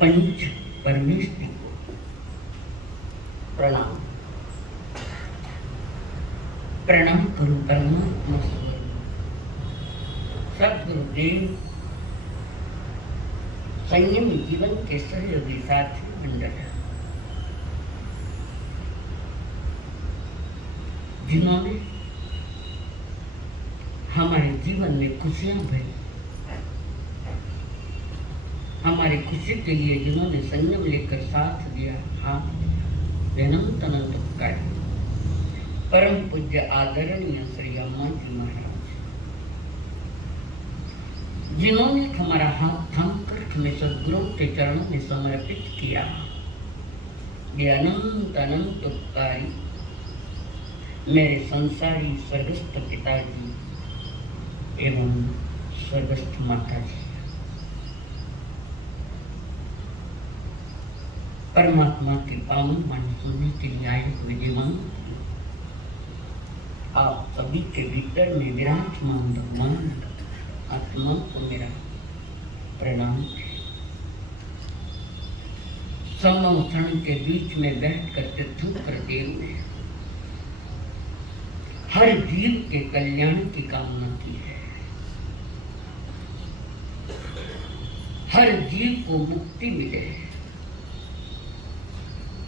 पंच परमेश्वरी को प्रणाम। प्रणाम करूं परमात्मा स्वरूप सद्गुरुदेव, संयमी जीवन के सहयोगी साथी मंडल, जिन्होंने हमारे जीवन में खुशियां भरी, हमारी खुशी के लिए जिन्होंने संयम लेकर साथ दिया, अनंत अनंत उपकारी परम पूज्य आदरणीय श्री अम्मा जी महाराज, जिन्होंने हमारा हाथ थामकर हमें सद्गुरु के चरणों में समर्पित किया, ये अनंत अनंत उपकारी मेरे संसारी स्वर्गस्थ पिताजी एवं स्वर्गस्थ माता जी, परमात्मा की पावन वाणी सुनने के लिए आए हुए जीवन, आप सभी के भीतर में विराजमान भगवान आत्मा को मेरा प्रणाम है। समोक्षण के बीच में बैठ कर तीर्थंकर देव ने हर जीव के कल्याण की कामना की है, हर जीव को मुक्ति मिले,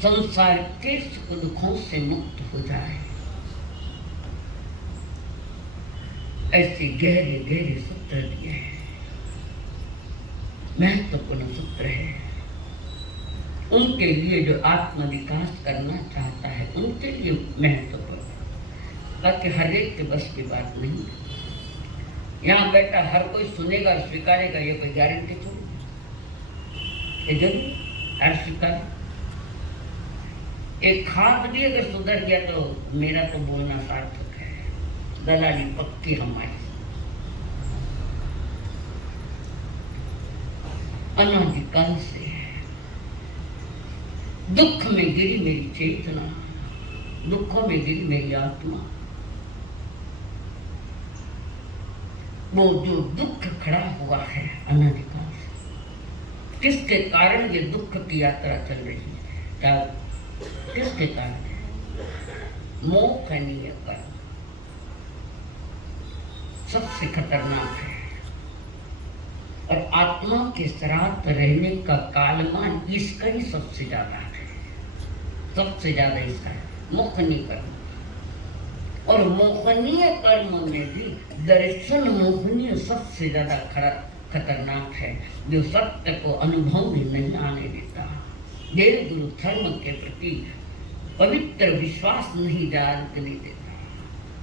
संसार के सुख दुखों से मुक्त हो जाए, ऐसे गहरे गहरे सूत्र दिए हैं। महत्वपूर्ण सूत्र है उनके लिए जो आत्म विकास करना चाहता है, उनके लिए महत्वपूर्ण, बाकी हर एक के बस की बात नहीं। यहाँ बैठा हर कोई सुनेगा और स्वीकारेगा, ये कोई गारंटी थोड़ी, ये जरूर हर स्वीकार। एक खाद भी अगर सुधर गया तो मेरा तो बोलना सार्थक है, दलाली पक्की हमारी। अनादिकाल से दुख में गिरी मेरी चेतना, दुखों में गिरी मेरी आत्मा, वो जो दुख खड़ा हुआ है अनादिकाल से, किसके कारण ये दुख की यात्रा चल रही है, क्या किसके कारण है? मोहनीय कर्म सबसे खतरनाक है, और आत्मा के साथ रहने का कालमान इसका ही सबसे ज्यादा है, सबसे ज्यादा इसका है मोहनीय कर्म। और मोहनीय कर्म में भी दर्शन मोहनीय सबसे ज्यादा खतरनाक है, जो सत्य को अनुभव में नहीं आने देता, देव गुरु धर्म के प्रति पवित्र विश्वास नहीं जागने देता,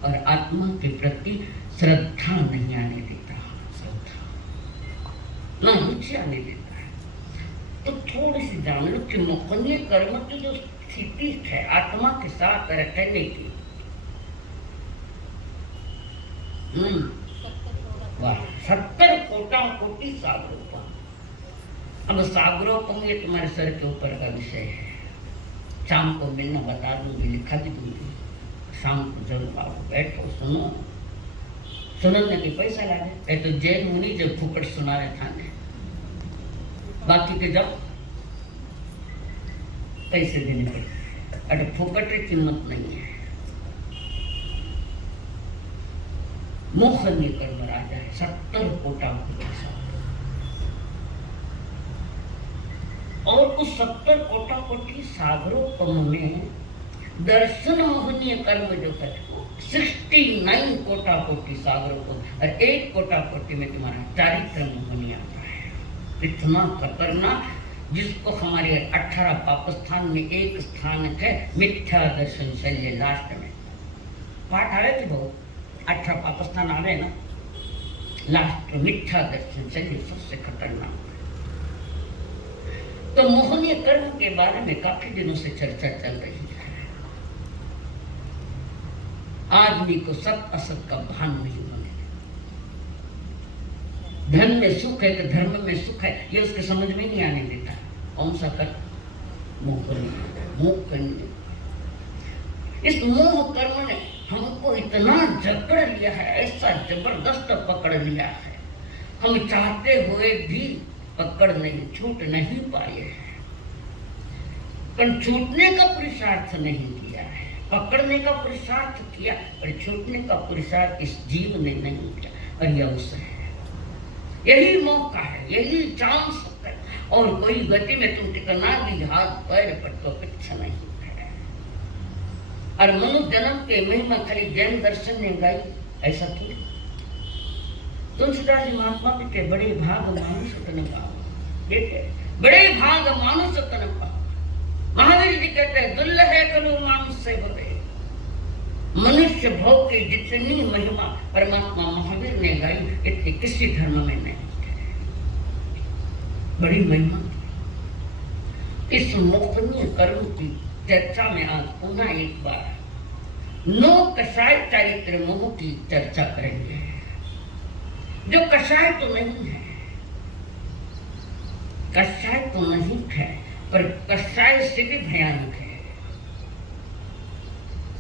और आत्मा के प्रति श्रद्धा नहीं आने देता, श्रद्धा ना रुचि आने देता है। तो थोड़ी सी जान लो कि मोहनीय कर्म की जो स्थिति है आत्मा के साथ रहने की, 70 कोटि सागरोपम। अब सागरोपम ये तुम्हारे सर के ऊपर का विषय है, शाम को मिलना, बता दूंगी, लिखा भी दूंगी, शाम को जरूर आओ, बैठो, सुनो, सुनने के पैसा लागे। तो जैन मुनि जब फुकट सुना रहे थाने, बाकी के जब पैसे देने पड़े, अरे फुकट की कीमत नहीं है। मोहनीय कर्म राजा है, 70 कोटि और उस 70 कोटि सागरोपम में दर्शन मोहनीय कर्म जो है 69 कोटि सागरोपम, और 1 कोटि में तुम्हारा चारित्र मोहनीय आता है। इतना खतरनाक, जिसको हमारे 18 पापस्थान में एक स्थान है मिथ्या दर्शन शल्य। लास्ट में पाठ आए थे बहुत, 18 पापस्थान आ गए ना, लास्ट मिथ्या दर्शन शल्य सबसे खतरनाक। तो मोहनीय कर्म के बारे में काफी दिनों से चर्चा चल रही है। आदमी को सत असत का भान नहीं होने देता, धन में सुख है तो धर्म में सुख है ये उसके समझ में नहीं आने देता। कौन सा कर? मोह करने। इस मोह कर्म ने हमको इतना जकड़ लिया है, ऐसा जबरदस्त पकड़ लिया है, हम चाहते हुए भी पकड़ नहीं, छूट नहीं पाए, पर छूटने का पुरुषार्थ नहीं किया है। पकड़ने का पुरुषार्थ किया पर छूटने का पुरुषार्थ इस जीव ने नहीं किया। और यह अवसर है, यही मौका है, यही चांस है। और कोई गति में तुम टिकना भी हाथ पैर पर तो कुछ नहीं है। और मनुष्य जन्म के महिमा खाली जैन दर्शन ने गाई, ऐसा थोड़ी। तुलसीदास जी महात्मा के बड़े भाग मानुष तन पाओ, देखिए बड़े भाग मानुष तन पाओ। महावीर जी कहते हैं दुर्लभ है कलु मानुष से बड़े। मनुष्य भोग की जितनी महिमा परमात्मा महावीर ने गाई इतनी किसी धर्म में नहीं है। बड़ी महिमा। इस मोहनीय कर्म की चर्चा में आज पुनः एक बार नो कषाय चारित्र मोह की चर्चा करेंगे। जो कषाय तो नहीं है, कषाय तो नहीं है, पर कषाय से भी भयानक है।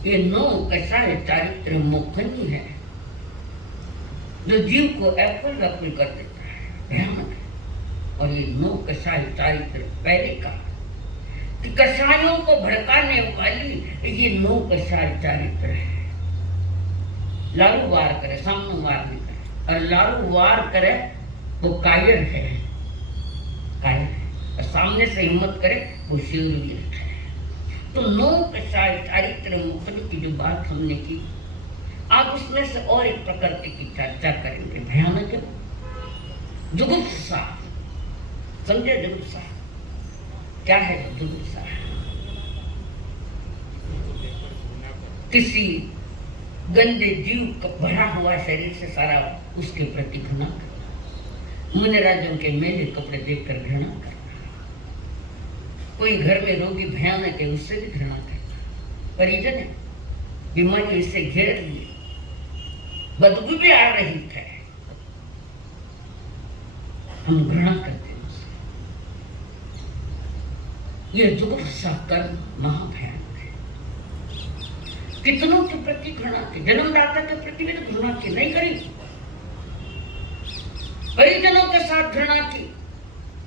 ये नौ कषाय चारित्र मोहनी है, जो जीव को एप्पल कर देता है, भयानक है। और ये नौ कषाय चारित्र पहले का कि कषायों को भड़काने वाली ये नौ कषाय चारित्र है। लालू वार करे, सामने वार नहीं करे, और लालू वार करे वो कायर है, कायर है। और सामने से हिम्मत करे वो शिववीर है। तो नौ कषाय चारित्र मुक्ति की जो बात हमने की, आप उसमें से और एक प्रकृति की चर्चा करेंगे। भयानक है जुगुप्सा। समझे जुगुप्सा क्या है? जुगुप्सा किसी गंदे जीव का भरा हुआ शरीर से सारा उसके प्रति घृणा करना, मुनिराजों के मेले कपड़े देखकर घृणा करना, कोई घर में रोगी भयानक है उससे भी घृणा करना, परिजन है बीमारी इससे घेर ली, बदबू भी आ रही है, हम घृणा करते हैं उससे। यह जुगुप्सा कर्म महाभयानक है। कितनों के प्रति घृणा की, जन्मदाता के प्रति भी तो घृणा की नहीं करी, परिजनों के साथ घृणा की,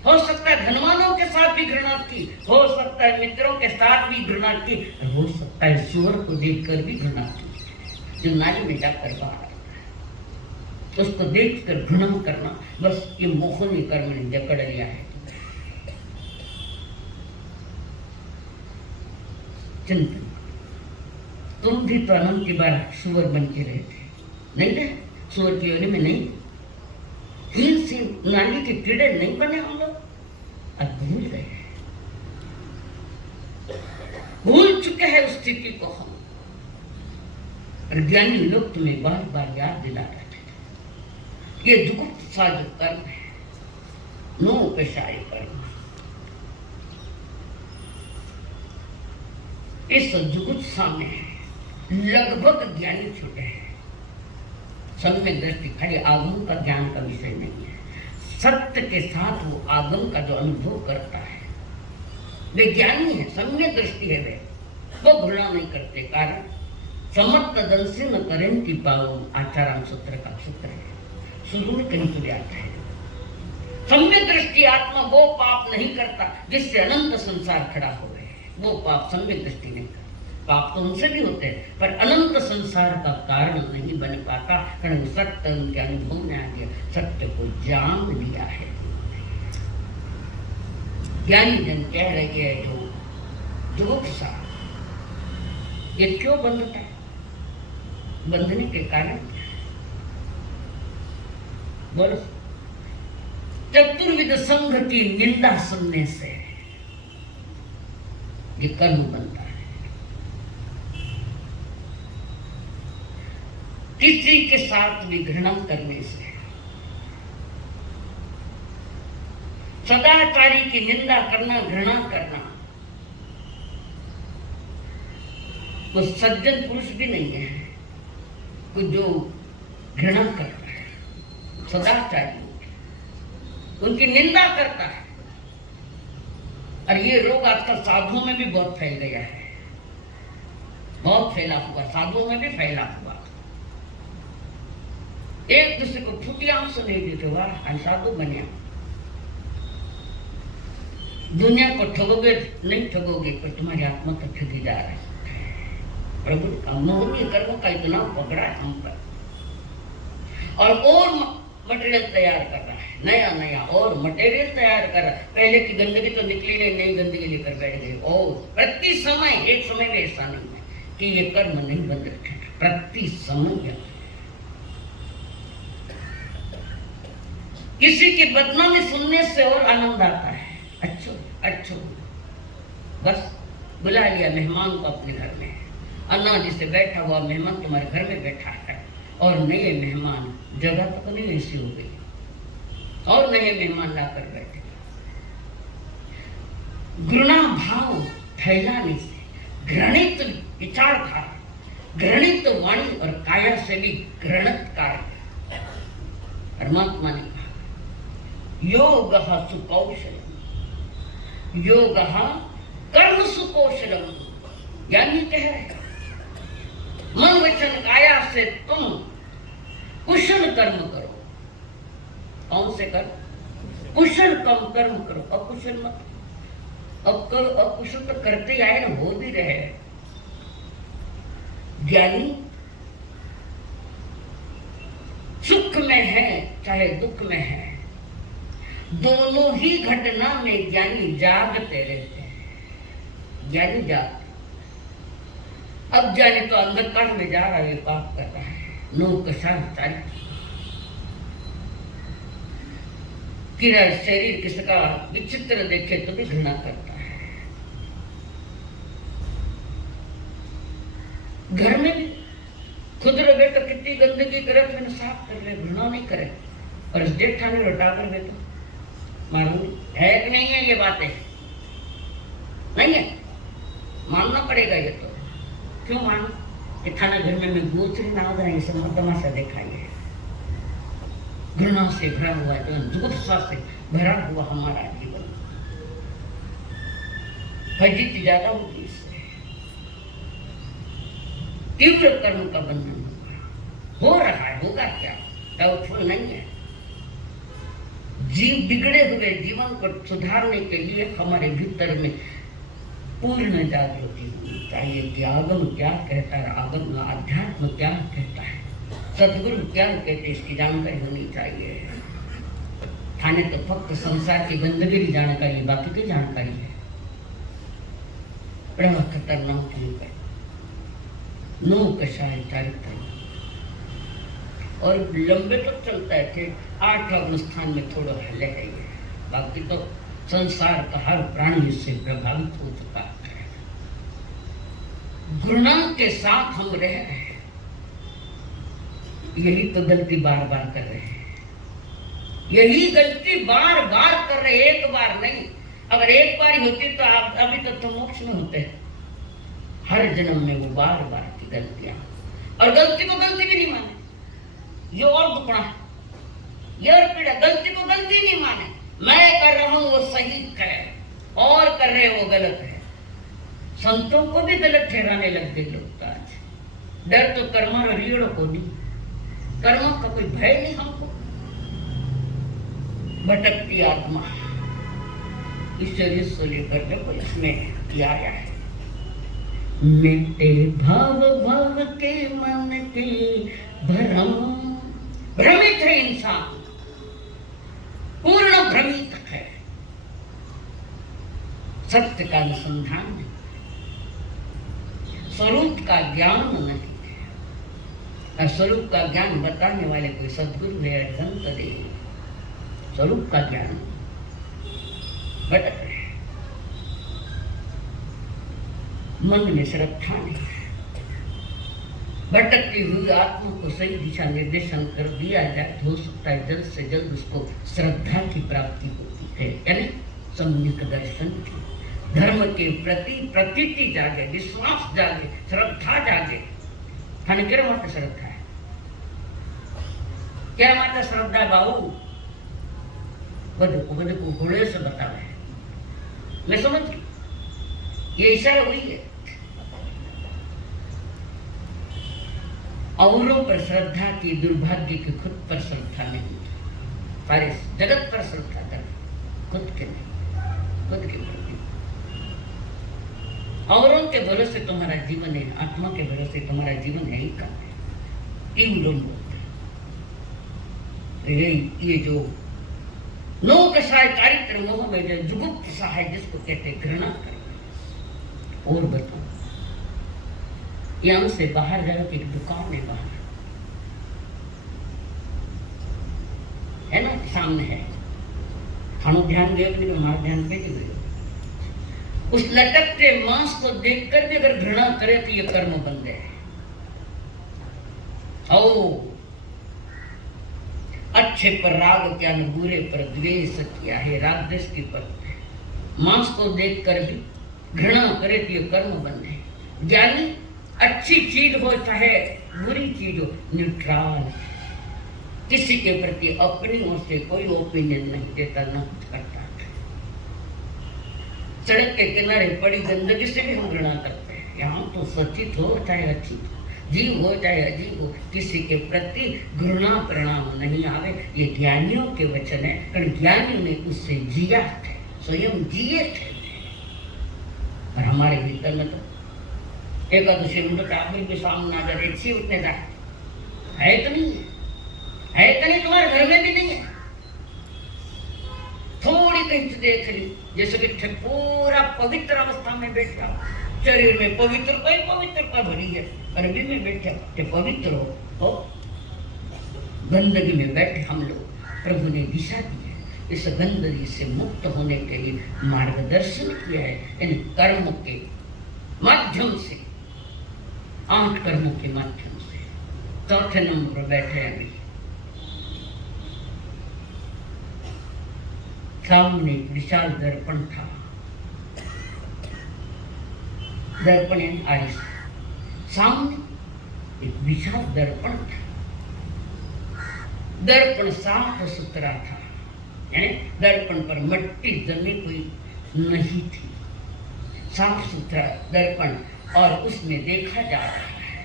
हो सकता है धनवानों के साथ भी घृणा की, हो सकता है मित्रों के साथ भी घृणा की, हो सकता है सुअर को देखकर भी घृणा की, जो नाली में जाकर बाहर उसको देखकर घृणा करना। बस ये मोहनी कर्म ने जकड़ लिया है। चिंतन, तुम भी तो अनंत की बार सुअर बन के रहे थे, नहीं रहे? सुअर की योनि में नहीं, हील से नाली के कीड़े नहीं बने हम लोग, अब भूल गए, भूल चुके हैं उस स्थिति को हम। ज्ञानी लोग तुम्हें बार बार याद दिला रहे थे। ये जुगुप्सा जो कर्म है, नो कषाय कर्म, इस जुगुप्सा में लगभग ज्ञानी छूटे हैं। सम्यक दृष्टि खाली आगम का ज्ञान का विषय नहीं है, सत्य के साथ वो आगम का जो अनुभव करता है वे ज्ञानी है, सम्यक दृष्टि है, वो घृणा नहीं करते। कारण समर्थ दंसे न करें पाओ, आचाराम सूत्र का सूत्र है, शुरू में कहीं तुले आता है। सम्यक दृष्टि आत्मा वो पाप नहीं करता जिससे अनंत संसार खड़ा हो गए, वो पाप सम्यक दृष्टि नहीं करता। पाप तो उनसे भी होते हैं, पर अनंत संसार का कारण नहीं बन पाता, कारण सत्य उनके अनुभव में आ गया, सत्य को जान लिया है। ज्ञानी जन कह रहे हैं जो जुगुप्सा ये क्यों बंधता है? बंधने के कारण बोलो, चतुर्विध संघ की निंदा सुनने से ये कर्म बनता है। किसी के साथ भी घृणा करने से, सदाचारी की निंदा करना, घृणा करना, कोई सज्जन पुरुष भी नहीं है कोई जो घृणा करता है, सदाचारी उनकी निंदा करता है। और ये रोग आजकल साधुओं में भी बहुत फैल गया है, बहुत फैला हुआ, साधुओं में भी फैला हुआ। एक दूसरे को फुटिया से नहीं देते, वाह साधु बनिया, दुनिया को ठगोगे नहीं ठगोगे, पर तुम्हारी आत्मा तो ठगी जा रही है। प्रभु का मोहनीय कर्म का इतना पकड़ा है हम पर, और मटेरियल तैयार कर रहा है, नया नया और मटेरियल तैयार कर रहा है। पहले की गंदगी तो निकली नहीं, नई गंदगी लेकर बैठ गए। और प्रति समय, एक समय में ऐसा नहीं है कि ये कर्म नहीं बंद रखे, प्रति समय किसी की बदनामी सुनने से और आनंद आता है। अच्छो बस बुला लिया मेहमान को अपने घर में, अन्ना जी से बैठा हुआ मेहमान तुम्हारे घर में बैठा है, और नए मेहमान, जगह तो नहीं ऐसी हो गई, और नए मेहमान लाकर बैठे। घृणा भाव फैलाने से घृणित विचारधारा, घृणित वाणी और काया से भी घृणित कार्य। परमात्मा ने कहा योगः सुकौशलम्, योगः कर्म सुकौशलम्, यानी कह रहे मन वचन काया से तुम कुशल कर्म करो। कौन से कर्म? कुशल कर्म करो, अकुशल मत। अकुशल तो करते आए ना, हो भी रहे। ज्ञानी सुख में है चाहे दुख में है, दोनों ही घटना में ज्ञानी जागते रहते हैं। ज्ञानी जागते, अब जाने तो अंधकार में जा रहा है, पाप कर रहा है, नो कशाचारी। किरा शरीर किसका विचित्र देखे तो भी घृणा करता है। घर में भी खुद रहे तो कितनी गंदगी करे तो मैंने साफ कर ले, घृणा नहीं करे, और इस जेठानी लौटा कर दे तो मारूंगी। है कि नहीं है ये बातें? नहीं है, मानना पड़ेगा ये तो। क्यों मानो कि थाना घर में मैं गोचरी ना हो जाए, सब तमाशा देखा है। घृणा से भरा हुआ जीवन, जुगुप्सा से भरा हुआ हमारा जीवन, फजीती ज्यादा होगी इससे। तीव्र कर्म का बंधन हो रहा है, होगा क्या, डाउटफुल नहीं है। जीव बिगड़े हुए जीवन को सुधारने के लिए हमारे भीतर में पूर्ण जागृति होनी चाहिए कि आगम क्या कहता है, आगम अध्यात्म क्या कहता है, सदगुरु क्या कहते, इसकी जानकारी होनी चाहिए। थाने तो फक्त संसार की गंदगी की जानकारी, बाकी की जानकारी है। बड़ा खतरनाक है, नो कषाय चारित्र, और लंबे तक चलता है कि 8 स्थान में थोड़ा हिले है, बाकी तो संसार का हर प्राणी इससे प्रभावित हो चुका है। घृणा के साथ हम रह रहे हैं, यही तो गलती बार बार कर रहे हैं, यही गलती बार बार कर रहे, एक बार नहीं। अगर एक बार ही होती तो आप अभी तक तो मोक्ष में होते हैं। हर जन्म में वो बार बार की गलतियां, और गलती को गलती भी नहीं माने, ये और दुखड़ा है, ये और पीड़ा। गलती को गलती नहीं माने, मैं कर रहा हूं वो सही है, और कर रहे वो गलत है। संतों को भी गलत ठहराने लग गए लोग आज। डर तो कर्म और रीढ़ को नहीं, कर्म का कोई भय नहीं हमको। भटकती आत्मा इस शरीर से लेकर देखो इसमें किया गया है। मिटे भाव भाव के मन के भ्रम, भ्रमित है इंसान, पूर्ण भ्रमित है। सत्य का अनुसंधान नहीं, स्वरूप का ज्ञान नहीं है। स्वरूप का ज्ञान बताने वाले कोई सदगुरु है, संत दे। स्वरूप का ज्ञान भटक रहे, मन में श्रद्धा नहीं। भटकती हुई आत्मा को सही दिशा निर्देशन कर दिया जाए तो हो सकता है जल्द से जल्द उसको श्रद्धा की प्राप्ति होती है, यानी सम्यक दर्शन की, धर्म के प्रति प्रतीति जागे, विश्वास जागे, श्रद्धा जागे। थाने क्या मात्र श्रद्धा है, क्या मात्र श्रद्धा है बाबू? बदको घोड़े से बताओ है, मैं समझ गई, ये इशारा हुई है। औरों पर श्रद्धा की दुर्भाग्य की खुद पर श्रद्धा नहीं, सारे जगत पर श्रद्धा कर, खुद के नहीं। खुद के प्रति। औरों के भरोसे तुम्हारा जीवन है, आत्मा के भरोसे तुम्हारा जीवन है ही का ये जो नो कषाय चारित्र मोह में जो जुगुप्त सा है, जिसको कहते घृणा करना। और बताओ, यहां से बाहर जाओ कि एक दुकान है बाहर, है ना, सामने है, खानो ध्यान दे, हमारा ध्यान पे नहीं। उस लटकते मांस को देखकर भी अगर घृणा करे तो ये कर्म बंद है। ओ अच्छे पर राग क्या, बुरे पर द्वेष किया है, राग द्वेष की पर मांस को देखकर भी घृणा करे तो ये कर्म बंद है। ज्ञानी अच्छी चीज हो चाहे बुरी चीज हो, न्यूट्रल, किसी के प्रति अपनी ओर से कोई ओपिनियन नहीं देता, न कुछ करता। सड़क के किनारे पड़ी गंदगी से भी हम घृणा करते हैं। यहाँ तो सचित हो चाहे अच्छी, जीव हो चाहे अजीब हो, किसी के प्रति घृणा परिणाम नहीं आवे। ये ज्ञानियों के वचन है, कारण ज्ञानियों ने उससे जिया थे, स्वयं जिए थे। और हमारे भीतर में तो एकादशी मृत आदमी के सामने आ जाए, अच्छी उठने जाए, है तो नहीं है, तो नहीं, तुम्हारे घर में भी नहीं है। थोड़ी कहीं से देख ली, जैसे कि पूरा पवित्र अवस्था में बैठा, शरीर में पवित्रता भरी है, अरबी में बैठा कि पवित्र हो, तो गंदगी में बैठे हम लोग। प्रभु ने दिशा दी है, इस गंदगी से मुक्त होने के लिए मार्गदर्शन किया है इन कर्मों के माध्यम से, 8 कर्मों के माध्यम से। चौथे नंबर पर बैठे हैं अभी। सामने विशाल दर्पण था, दर्पण आरिस, सामने एक विशाल दर्पण था। दर्पण साफ सुथरा था, दर्पण पर मट्टी जमी हुई नहीं थी, साफ सुथरा दर्पण, और उसमें देखा जा रहा है,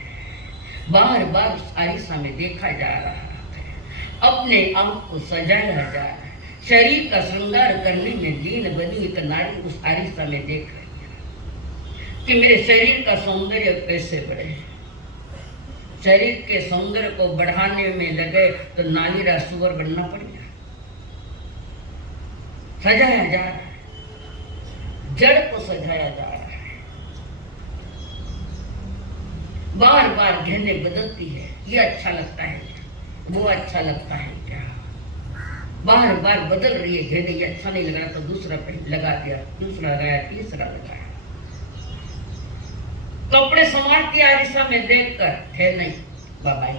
बार बार उस आरिसा में देखा जा रहा है, अपने आप को सजाया जा रहा है। शरीर का श्रृंगार करने में दीन बनी एक नारी उस आरिसा में देख रही है कि मेरे शरीर का सौंदर्य कैसे बढ़े। शरीर के सौंदर्य को बढ़ाने में लगे तो नालीरा सुअर बनना पड़ेगा। सजाया जा रहा है, जड़ को सजाया जा रहा है, बार बार घेने बदलती है, ये अच्छा लगता है, वो अच्छा लगता है क्या, बार बार बदल रही है घेने, ये अच्छा नहीं लग रहा तो दूसरा लगा दिया, दूसरा लगाया, तीसरा लगाया। कपड़े संवारती आरिसा में देखकर थे नहीं बाबाई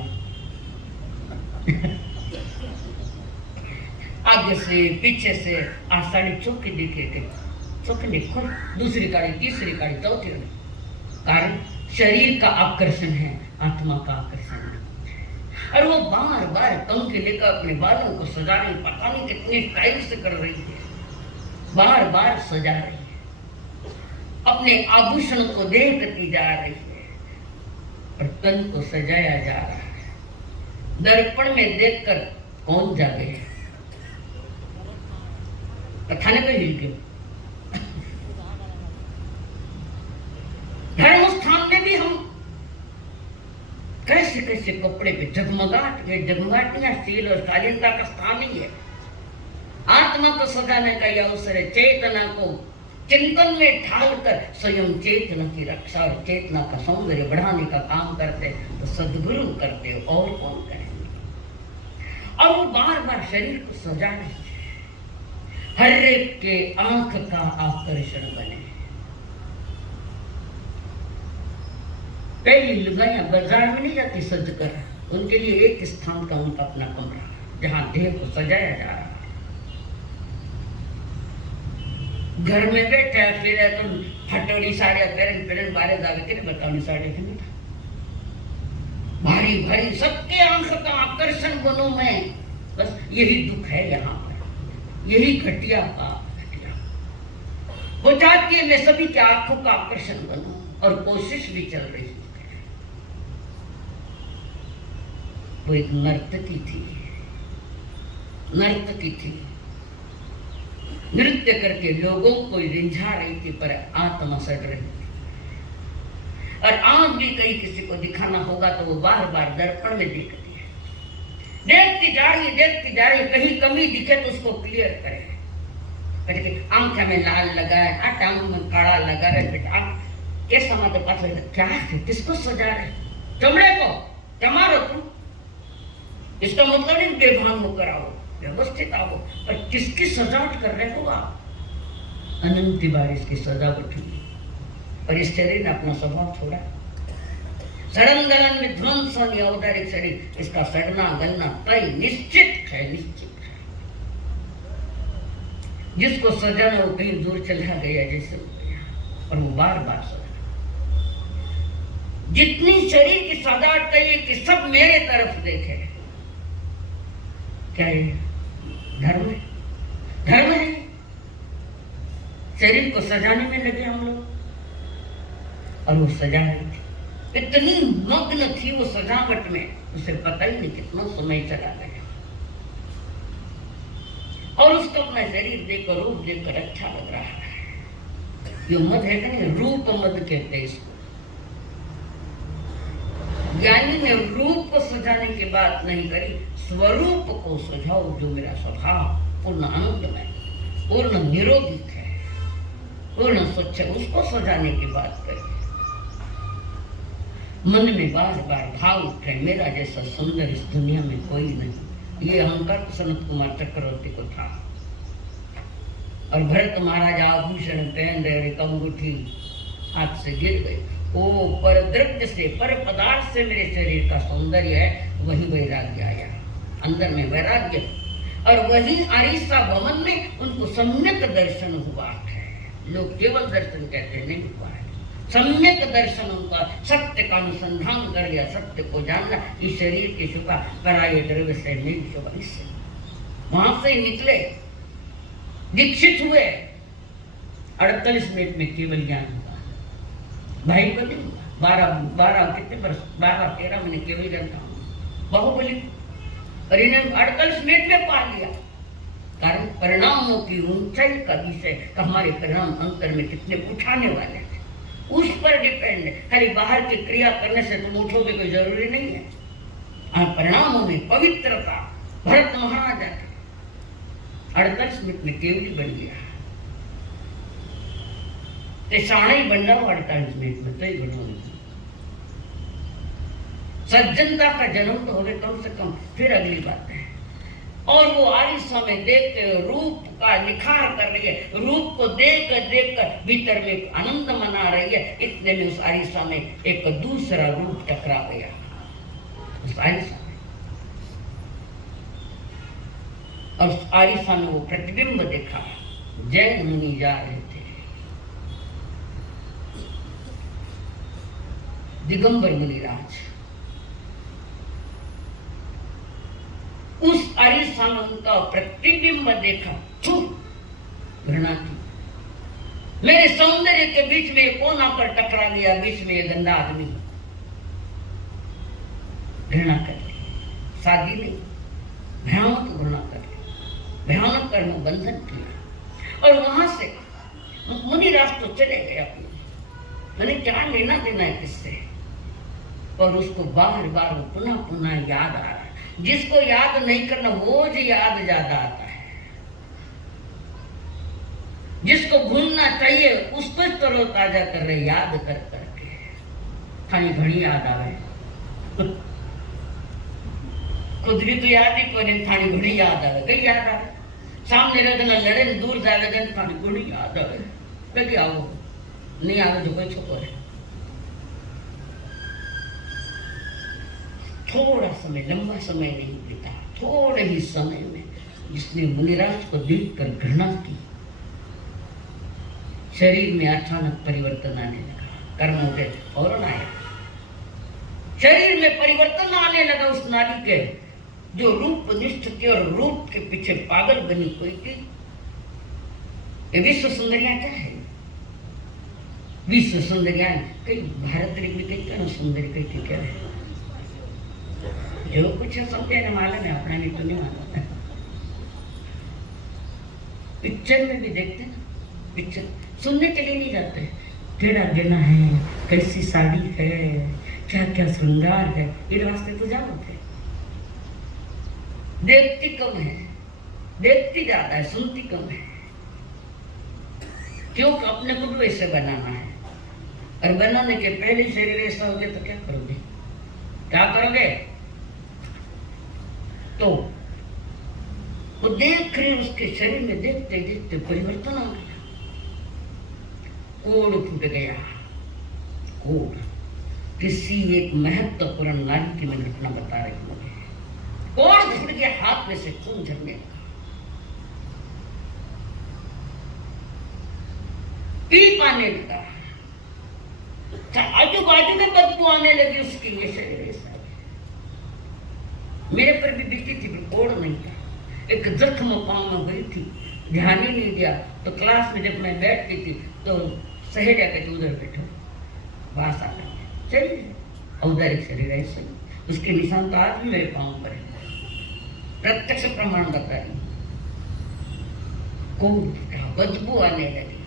आगे से पीछे से आसानी चौकी दिखे थे, चौकी देखो, दूसरी काड़ी, तीसरी काड़ी, चौथी काड़ी। कारण शरीर का आकर्षण है, आत्मा का आकर्षण है। और वो बार बार कंघी लेकर अपने बालों को सजा रही, पता नहीं कितनी स्टाइल से कर रही है, बार बार सजा रही है, अपने आभूषण को देखती जा रही है, और तन को सजाया जा रहा है। दर्पण में देखकर कौन जागे, खाने को हिल गए। धर्म स्थान में भी हम कैसे कैसे कपड़े पे जगमगाहट, ये जगमगाहटियां शील और शालीनता का स्थान ही है। आत्मा को सजाने का यह अवसर है। चेतना को चिंतन में ढालकर स्वयं चेतना की रक्षा और चेतना का सौंदर्य बढ़ाने का काम करते तो सद्गुरु करते, और कौन करेंगे। और वो बार बार शरीर को सजा रहे हैं, हर एक के आंख का आकर्षण बने। कई लुगाइयां बाजार में नहीं जाती सज कर, उनके लिए एक स्थान का उनका अपना कमरा जहां देह को सजाया जा रहा है। घर में बैठे फिर तो फटोड़ी साड़ियां पेरन बारे जावे के बताओ साड़ी थी भारी भारी, सबके आंख का आकर्षण बनो मैं। बस यही दुख है यहाँ पर, यही घटिया का घटिया। वो चाहती है मैं सभी के आंखों का आकर्षण बनूं, और कोशिश भी चल रही है। वो एक नर्तकी थी, नर्तकी थी, नृत्य करके लोगों को रिंझा रही थी, पर आत्मा सड़ रही थी। और आज भी कहीं किसी को दिखाना होगा तो वो बार बार दर्पण में देखती है, देखती जा रही, कहीं कमी दिखे तो उसको क्लियर करे। आंख में लाल लगा है, टांग में काला लगा है, बेटा कैसा मत पता क्या है, किसको सजा रहे, चमड़े को चमारो तुम, इसका मतलब नहीं बेभान होकर आओ, व्यवस्थित आओ, पर किसकी सजावट कर रहे हो आप? अनंत बार इसकी सजावट हुई, और इस शरीर ने अपना स्वभाव छोड़ा। सड़न गलन विध्वंस औदारिक शरीर, इसका सड़ना गलना तय निश्चित है, निश्चित है। जिसको सजाना वो कहीं दूर चला गया जैसे, और वो बार बार सजा। जितनी शरीर की सजावट कहिए कि सब मेरे तरफ देखे, क्या ये धर्म है? धर्म है? शरीर को सजाने में लगे हम लोग, और वो सजा रही थी, इतनी मग्न थी वो सजावट में, उसे पता ही नहीं कितना समय चला गया। और उसको अपना शरीर देखकर, रूप देखकर अच्छा लग रहा है। ये मद है ना, रूप मद कहते हैं इसको। ज्ञानी ने रूप को सजाने की बात नहीं करी, स्वरूप को सजाओ जो मेरा स्वभाव पूर्ण आनंदमय, पूर्ण निरोधित है, पूर्ण स्वच्छ है, उसको सजाने की बात करी। मन में बार बार भाव उठे, मेरा जैसा सुंदर इस दुनिया में कोई नहीं। ये अहंकार सनत कुमार चक्रवर्ती को था। और भरत महाराज आभूषण पहन रहे, अंगूठी हाथ से गिर गई। ओ पर द्रव्य से, पर पदार्थ से मेरे शरीर का सौंदर्य है, वही वैराग्य आया अंदर में, वैराग्य। और वही आरिसा भवन में उनको सम्यक दर्शन हुआ है। लोग केवल दर्शन कहते नहीं हुआ है, सम्यक दर्शन उनका, सत्य का अनुसंधान कर लिया, सत्य को जानना। इस शरीर की शुभा पराये द्रव्य से नहीं शुभा, इससे वहां से निकले, दीक्षित हुए। 48 मिनट में केवल ज्ञान हुआ। भाई को नहीं हुआ, 12 कितने वर्ष, 12-13 महीने केवल ज्ञान था, बाहुबली। और इन्हें 48 मिनट में पा लिया। कारण परिणामों की ऊंचाई का विषय, हमारे परिणाम अंतर में कितने उठाने वाले हैं, उस पर डिपेंड है। खाली बाहर की क्रिया करने से तुम उठोगे कोई जरूरी नहीं है। परिणामों में पवित्रता, भरत महाराजा के 48 मिनट में केवली बन गया। शाणी बन जाओ 48 मिनट में, तो ही बनोगे। सज्जनता का जन्म तो होवे कम से कम, फिर अगली बात है। और वो आरिसा में देखते रूप का निखार कर रही है, रूप को देख कर भीतर में एक आनंद मना रही है। इतने में उस आरिसा में एक दूसरा रूप टकरा गया, उस आरिसा में। और उस आरिसा में वो प्रतिबिंब देखा, जैन मुनि जा रहे थे, दिगंबर मुनिराज। उस आरिसा में उनका प्रतिबिंब देखा, घृणा थी। मेरे सौंदर्य के बीच में कौन आकर टकरा गया, बीच में ये गंदा आदमी। घृणा कर ली, शादी नहीं, भयानक घृणा कर ली, भयानक कर्म बंधन किया। और वहां से मुनिराज तो चले गए अपने, मैंने क्या लेना देना है किससे। और उसको बार बार पुनः पुनः याद आ रहा है। जिसको याद नहीं करना, बोझ याद ज्यादा आता है। जिसको भूलना चाहिए उसको तरोताजा कर रहे, याद कर करके। खाली घड़ी याद आ रहे, खुद भी तो याद ही करे, थानी घड़ी याद आ गई, याद आ सामने रहना, लड़े दूर जा रहे, थानी घड़ी याद आ गई, आओ नहीं आवे जो कोई छोको है। थोड़ा समय, लंबा समय नहीं बीता, थोड़े ही समय में जिसने मुनिराज को देखकर घृणा की, शरीर में अचानक परिवर्तन आने लगा। कर्मों के फौरन आया, शरीर में परिवर्तन आने लगा उस नारी के, जो रूप निष्ठ थी और रूप के पीछे पागल बनी हुई थी। ये विश्व सुंदरियां क्या है? विश्व सुंदरियां कई भारत में कई क्या सुंदरी कई थी क्या है, जो कुछ समझे न मालूम है, अपना नहीं तो नहीं मालूम। पिक्चर में भी देखते ना, पिक्चर सुनने के लिए नहीं जाते, टेढ़ा देना है, कैसी साड़ी है, क्या क्या श्रृंगार है, इन वास्ते तो जाओ थे। देखती कम है, देखती ज्यादा है, सुनती कम है। क्यों? अपने को भी वैसे बनाना है, और बनाने के पहले शरीर ऐसा हो गया तो क्या करोगे? क्या करोगे? तो वो देख रहे उसके शरीर में, देखते देखते परिवर्तन हो गया, कोड फूट गया। कोड किसी एक महत्वपूर्ण नारी की मैं घटना बता रही हूँ। कोड फूट गया, हाथ में से खून झरने लगा, पी पाने लगा, आजू बाजू में बदबू आने लगी उसकी। ये शरीर ऐसा है। मेरे पर भी बीती थी, कोड नहीं था। एक जख्म पांव में हुई थी, ध्यान ही नहीं दिया। तो क्लास में जब मैं बैठती थी तो सहेलिया कहती उधर बैठो, बास आ गई, चलिए। उधर एक शरीर ऐसे, उसके निशान तो आज भी मेरे पांव पर है, प्रत्यक्ष प्रमाण बता रही। कोड बदबू आने लगी।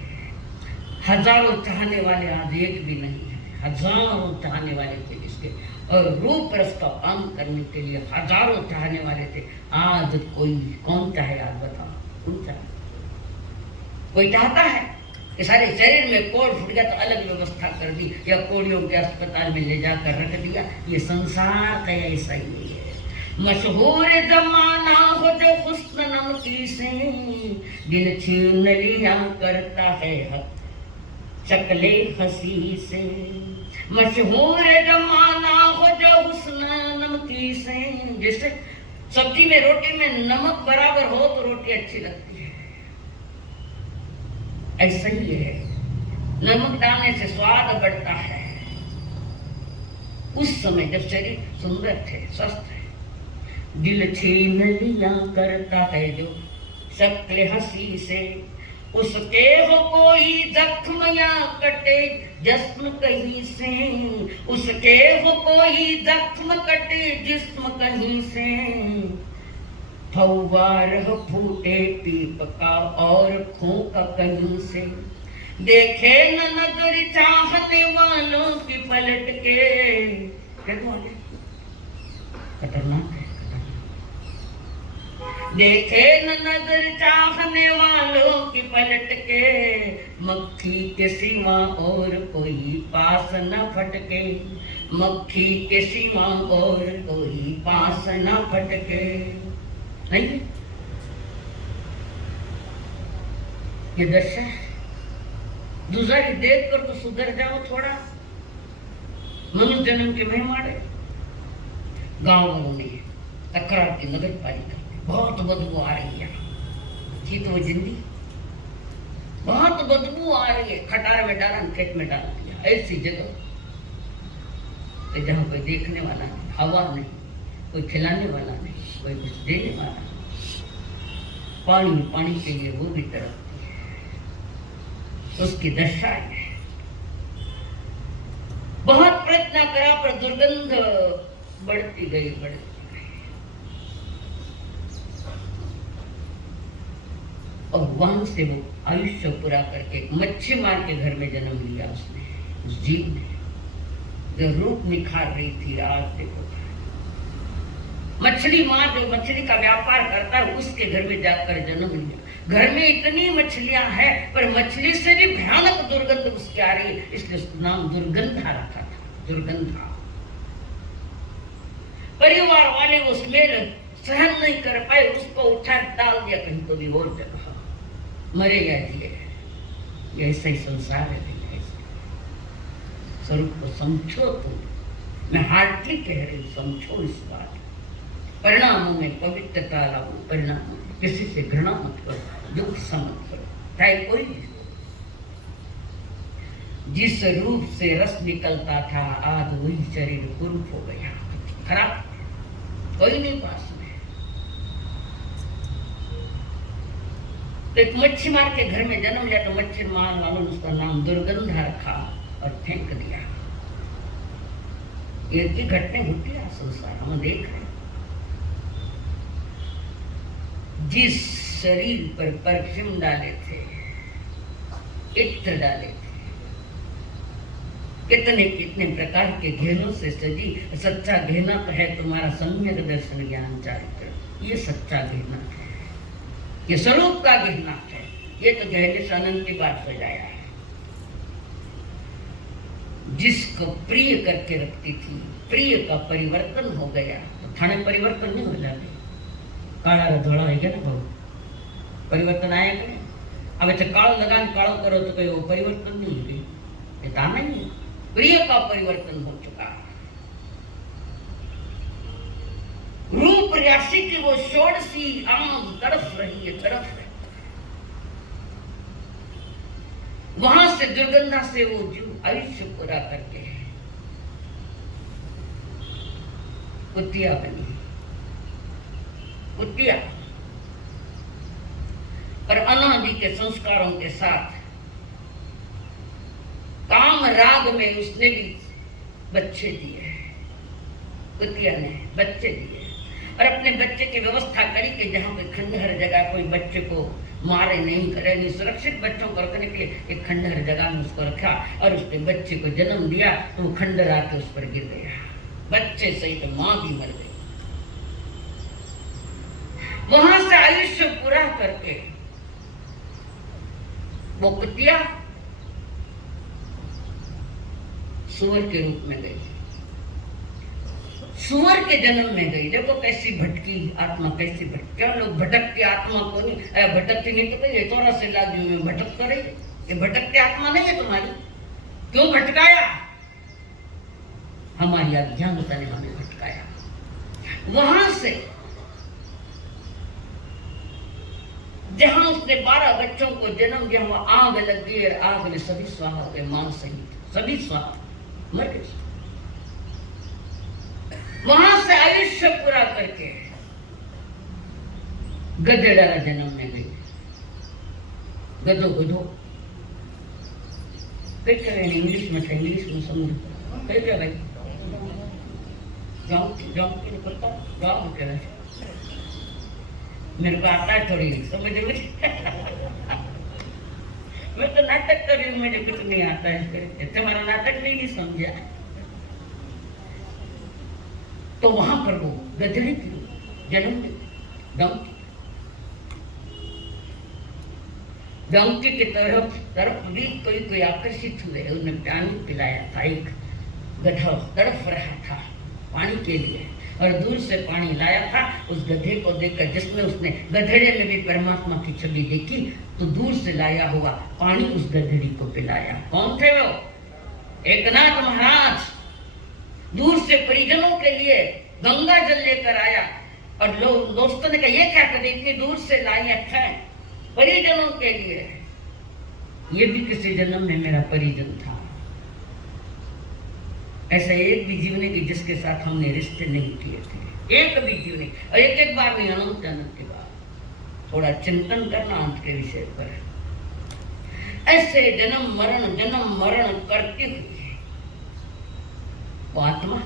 हजारों चाहने वाले आज एक भी नहीं है, हजारों चाहने वाले थे इसके, और रूप रस का पान करने के लिए हजारों चाहने वाले थे। आज कोई कौन चाहे? आज बताओ, कौन चाहे? कोई चाहता है? कि सारे शरीर में कोड़ फूट गया तो अलग व्यवस्था कर दी, या कोड़ियों के अस्पताल में ले जाकर रख दिया। ये संसार का ऐसा ही है। मशहूर जमाना हो जो हुस्न नमकी से, दिल छीन लिया करता है हक शक्ले हंसी से। मशहूर जमाना हो जो हुस्न नमकी से, जैसे सब्जी में रोटी में नमक बराबर हो तो रोटी अच्छी लगती है, ऐसा ही है। नमक डालने से स्वाद बढ़ता है। उस समय जब शरीर सुंदर थे, स्वस्थ है, दिल छीन लिया करता है जो शक्ल हंसी से। उसके हो कोई जख्म या कटे जिस्म कहीं से, उसके हो कोई जख्म कटे जिस्म कहीं से। फव्वार फूटे पीप का और खोका कहीं से, देखे न नजर चाहने वालों की पलट के। खतरनाक है। देखे न नजर चाहने वालों की पलट के, मक्खी के सिवा और कोई पास न फटके। मक्खी के सिवा और कोई पास न फटके। नहीं, ये दशा है। दूसरा देख कर तो सुधर जाओ थोड़ा। मनुष्य जन्म के मेहमान है। गांव वालों ने तकरार की, नगर पालिका बहुत बदबू आ रही है, की तो जिंदगी बहुत बदबू आ रही है। खटार में डाला, खेत में डाल दिया, ऐसी जगह तो जहाँ कोई देखने वाला नहीं, हवा नहीं, कोई खिलाने वाला नहीं, कोई कुछ देने वाला नहीं। पानी पानी के लिए वो भी तड़पती है, उसकी दशा है। बहुत प्रयत्न करा पर दुर्गंध बढ़ती गई, बढ़ती गई। और वहां से वो आयुष्य पूरा करके मच्छी मार के घर में जन्म लिया उसने, उस जीव ने जो रूप निखार रही थी। आज देखो, मछली मार जो मछली का व्यापार करता है उसके घर में जाकर जन्म लिया। घर में इतनी मछलियां हैं पर मछली से भी भयानक दुर्गंध उसकी आ रही है, इसलिए उसका नाम दुर्गंधा रखा था, दुर्गंधा। परिवार वाले वो स्मेल सहन नहीं कर पाए, उसको उठा डाल दिया कहीं तो भी और जगह, मरे या जिए। ऐसा ही संसार है। स्वरूप को समझो तुम, मैं हार्डली कह रही हूँ, समझो इस बात। परिणामों में पवित्रता लाओ, परिणामों में किसी से घृणा मत करो, दुख समझ करो, चाहे कोई भी। जिस रूप से रस निकलता था आज वही शरीर कुरूप हो गया, खराब, कोई नहीं पास में। तो एक मच्छी मार के घर में जन्म लिया तो मच्छी मार वालों ने उसका नाम दुर्गंधा रखा और फेंक दिया। एक ही घटना होती है संसार, हम देख रहे हैं। जिस शरीर पर परफ्यूम डाले थे, इत्र डाले थे, कितने कितने प्रकार के गहनों से सजी। सच्चा गहना तो है तुम्हारा सम्यक दर्शन ज्ञान चारित्र, ये सच्चा गहना है, ये स्वरूप का गहना है। ये तो गहने से अनंत की बात सजाया है। जिसको प्रिय करके रखती थी, प्रिय का परिवर्तन हो गया तो थाने परिवर्तन नहीं हो जाते। काला धोड़ा है क्या ना बहुत परिवर्तन आया कि नहीं? अब अच्छा काल लगान कालो करो तो कोई वो परिवर्तन नहीं होगी, ये ताना नहीं है। प्रिय का परिवर्तन हो चुका, रूप राशि की वो षोडशी आंख तड़फ रही है, तड़फ रही। वहां से दुर्गंधा से वो जीव आयुष्य पूरा करके कुतिया बनी, कुतिया। पर अनादि के संस्कारों के साथ काम राग में उसने भी बच्चे दिए, कुतिया ने बच्चे दिए और अपने बच्चे की व्यवस्था करी कि जहां पे खंडहर जगह कोई बच्चे को मारे नहीं, करे नहीं, सुरक्षित बच्चों को रखने के लिए एक खंडहर जगह में उसको रखा और उसने बच्चे को जन्म दिया तो वो खंडहर आके उस पर गिर गया, बच्चे सहित मां भी मर गई। वहां से आयुष्य पूरा करके वो कुतिया सुअर के रूप में गई, सुअर के जन्म में गई। देखो कैसी भटकी आत्मा, कैसी भटकी। क्या लोग भटकती आत्मा को नहीं, भटकती नहीं तो भाई थोड़ा से लाज में भटक तो रही, ये भटकती आत्मा नहीं है तुम्हारी। क्यों भटकाया? हमारी अज्ञानता ने हमें भटकाया। वहां से जहां उसने 12 बच्चों को जन्म दिया, वहां आग लग गई और आग में सभी स्वाहा हो गए, मां सहित सभी स्वाहा मर गए। वहां से आयुष्य पूरा करके गधेड़ा जन्म में गई। गधो गधो इंग्लिश में था, इंग्लिश में समझ कह क्या भाई गाँव के निकलता गाँव में कह मेरे को आता है थोड़ी समझ मुझे मैं तो नाटक कर रही हूँ, मुझे कुछ नहीं आता है, तुम्हारा नाटक नहीं समझा। तो वहां पर वो गधड़ी की जन्म डंकी की तरफ भी कोई आकर्षित हुए, उन्हें पानी पिलाया था। एक गधा तड़फ रहा था पानी के लिए और दूर से पानी लाया था। उस गधे को देखकर, जिसमें उसने गधेड़े में भी परमात्मा की छवि देखी, तो दूर से लाया हुआ पानी उस गधेड़ी को पिलाया। कौन थे वो? एकनाथ महाराज। दूर से परिजनों के लिए गंगा जल लेकर आया और लोग दोस्तों ने कहा ये क्या कर इतनी दूर से लाई, अच्छा है परिजनों के लिए। ये भी किसी जन्म में मेरा परिजन था। ऐसा एक भी जीव नहीं कि जिसके साथ हमने रिश्ते नहीं किए थे, एक भी जीव नहीं। और एक बार नहीं, अनंत अनंत के बाद थोड़ा चिंतन करना अंत के विषय पर। ऐसे जन्म मरण करती हुई वो आत्मा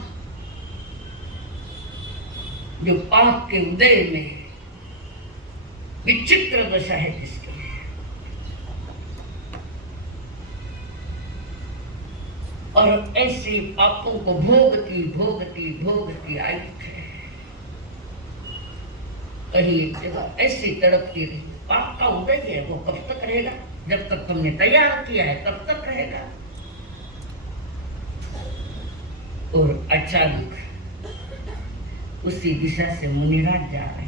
जो पाप के उदय में विचित्र दशा है जिसकी, और ऐसे पापों को भोगती आई है। कहीं एक जगह ऐसी तड़पती रही। पाप का उदय है, वो कब तक रहेगा? जब तक तुमने तैयार किया है तब तक रहेगा। और अचानक उसी दिशा से मुनिराज जा रहे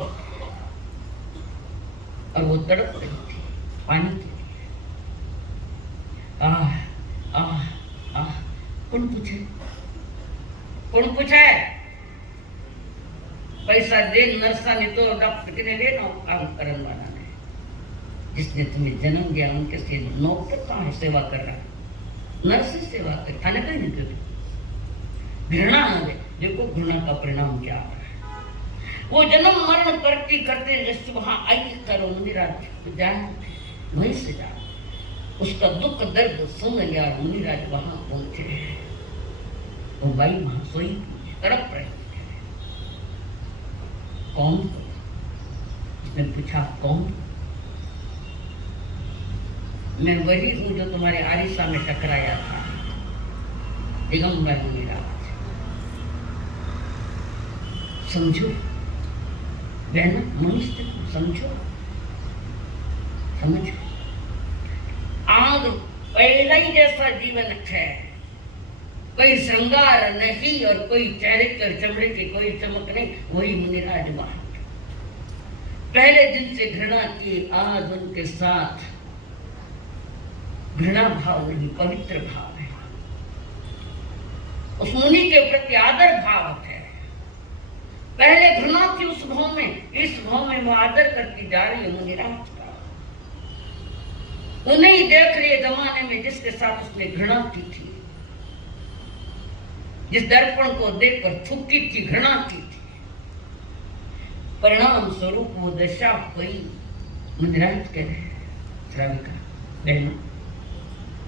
और वो तड़प रही थी पानी के लिए। कौन पूछे? पैसा दे नरसा ने तो डॉक्टर ने लेना काम करने वाला ने, जिसने तुम्हें जन्म दिया उनके से नौकर कहाँ है सेवा कर रहा? नर्स सेवा कर, खाने का नहीं कर। घृणा न दे। देखो घृणा का परिणाम क्या है। वो जन्म मरण करते जैसे वहां आई करो मुनिराज जाए, वहीं से जा उसका दुख दर्द सुन लिया। मुनिराज वहां पहुंचे, वो बाई वहां सोई तड़प रही। कौन? उसने पूछा कौन? मैं वही हूं जो तुम्हारे आरिसा में टकराया था, दिगंबर मुनिराज। समझो बहना, मनुष्य समझो, समझो। आग पहला ही जैसा जीवन है, कोई श्रृंगार नहीं और कोई चेहरे पर चमड़े की कोई चमक नहीं, वही मुनिराज वहां। पहले दिन से घृणा की, आज उनके साथ घृणा भाव नहीं, पवित्र भाव है। उस मुनि के प्रति आदर भाव है। पहले घृणा थी उस भाव में, इस भाव में वो आदर करती जा रही है मुनिराज का। उन्हें ही देख रही है जमाने में जिसके साथ उसने घृणा की थी, जिस दर्पण को देखकर थूकी थी, घृणा की थी। परिणाम स्वरूप वो दशा हुई। मुनिराज कह रहे श्राविका बहनों,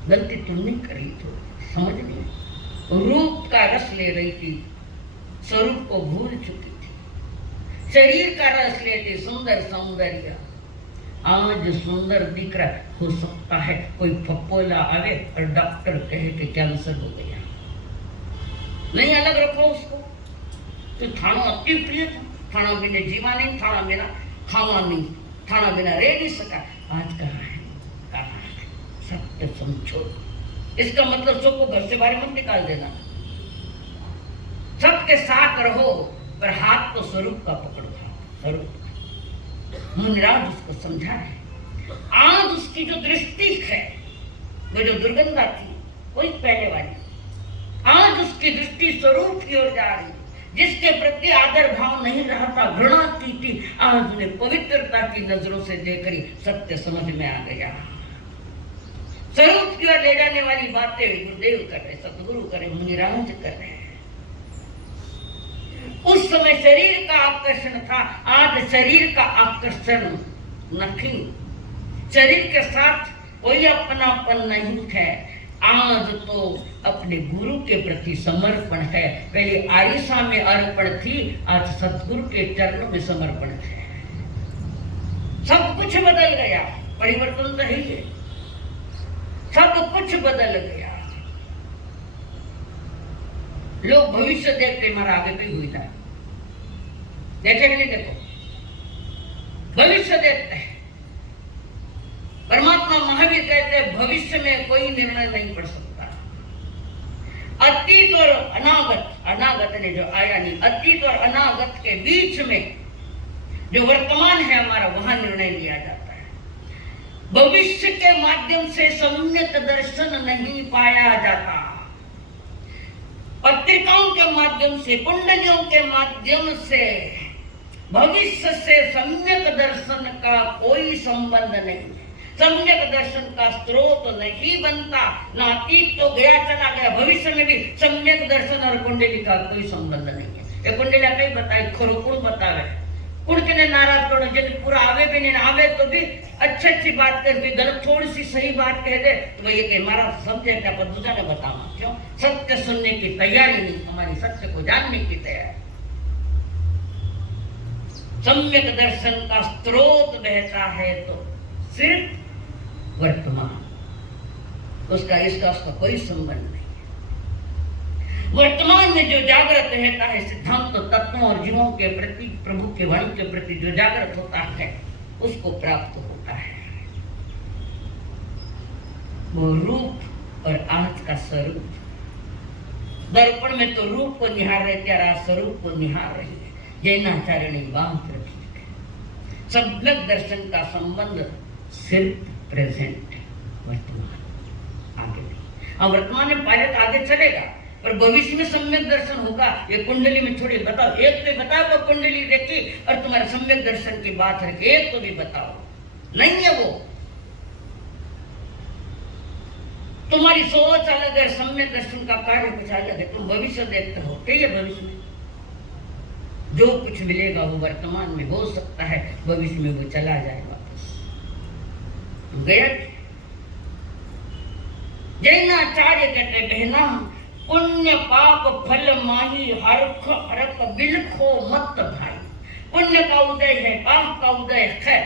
गलती तुमने करी तो समझ नहीं, रूप का रस ले रही थी, स्वरूप को भूल चुकी थी। शरीर का रस लेती, सुंदर सौंदर्य। आज सुंदर दिख रहा, हो सकता है कोई फपोला आवे और डॉक्टर कहे कि कैंसर हो गया, नहीं अलग रखो उसको। तो थाना अति प्रिय था, थाना बिना जीवा नहीं, थाना बिना खावा नहीं, थाना बिना रह नहीं सका। आज कहाँ है, कहाँ है? सत्य समझो। इसका मतलब सबको घर से बाहर मत निकाल देना, सबके साथ रहो, पर हाथ तो स्वरूप का पकड़ो, स्वरूप। मुनिराज उसको समझा है। आज उसकी जो दृष्टि है, वो जो दुर्गंधा थी वही पहले वाली, आज उसकी दृष्टि स्वरूप की ओर जा रही। जिसके प्रति आदर भाव नहीं रहा था, घृणा की थी, आज उन्हें पवित्रता की नजरों से देख रही, सत्य समझ में आ गया। स्वरूप की ओर ले जाने वाली बातें गुरुदेव कर रहे, सतगुरु करे, मुनिराज कर रहे हैं। उस समय शरीर का आकर्षण था, आज शरीर का आकर्षण नहीं। शरीर के साथ कोई अपनापन नहीं है। आज तो अपने गुरु के प्रति समर्पण है। पहले आरिसा में अर्पण थी, आज सतगुरु के चरणों में समर्पण है। सब कुछ बदल गया, परिवर्तन तो है ही है, सब कुछ बदल गया। लोग भविष्य देखते, हमारा आगे पे हुई था, देखे नहीं, देखो भविष्य देखते हैं। परमात्मा महावीर कहते हैं भविष्य में कोई निर्णय नहीं पड़ सकता। अतीत और अनागत, अनागत ने जो आया नहीं, अतीत और अनागत के बीच में जो वर्तमान है हमारा, वहां निर्णय लिया जाता है। भविष्य के माध्यम से सम्यक दर्शन नहीं पाया जाता। पत्रिकाओं के माध्यम से, कुंडलियों के माध्यम से भविष्य से सम्यक दर्शन का कोई संबंध नहीं है। सम्यक दर्शन का स्रोत नहीं बनता। ना अतीत तो गया चला गया, भविष्य में भी सम्यक दर्शन और कुंडली का कोई संबंध नहीं है। ये कुंडली कई बताए, खरो कुण बतावे, कुण के नाराज करो, यदि पूरा आवे भी नहीं आवे तो भी अच्छी बात कर, गलत थोड़ी सी सही बात कह दे तो ये कि हमारा समझे क्या, पर दूसरा ने बताना क्यों? सत्य सुनने की तैयारी नहीं, हमारी सत्य को जानने की तैयारी। सम्यक दर्शन का स्रोत बहता है तो सिर्फ वर्तमान, उसका उसका कोई संबंध नहीं। वर्तमान में जो जागृत रहता है, सिद्धांत तत्वों और जीवों के प्रति, प्रभु के वाणी के प्रति जो जागृत होता है, उसको प्राप्त होता है वो रूप और आज का स्वरूप। दर्पण में तो रूप को निहार रहे थे, आज स्वरूप को निहार रही है। जैनाचार्य बात रखी, सम्यक दर्शन का संबंध सिर्फ प्रेजेंट, वर्तमान, आगे नहीं। हाँ, वर्तमान में पायलट आगे चलेगा, पर भविष्य में सम्यक दर्शन होगा। ये कुंडली में छोड़िए, बताओ एक तो बताओ वो कुंडली देखी और तुम्हारे सम्यक दर्शन की बात रखी, एक तो भी बताओ, नहीं है वो। तुम्हारी सोच अलग है, सम्यक दर्शन का कार्य कुछ अलग है। तुम भविष्य देखते हो, क्या है भविष्य में जो कुछ मिलेगा वो वर्तमान में हो सकता है, भविष्य में वो चला जाए वापस। गया जैनाचार्य कहते बहना, पुण्य पाप फल माही हरख हरक बिलखो मत भाई। पुण्य का उदय है, पाप का उदय है,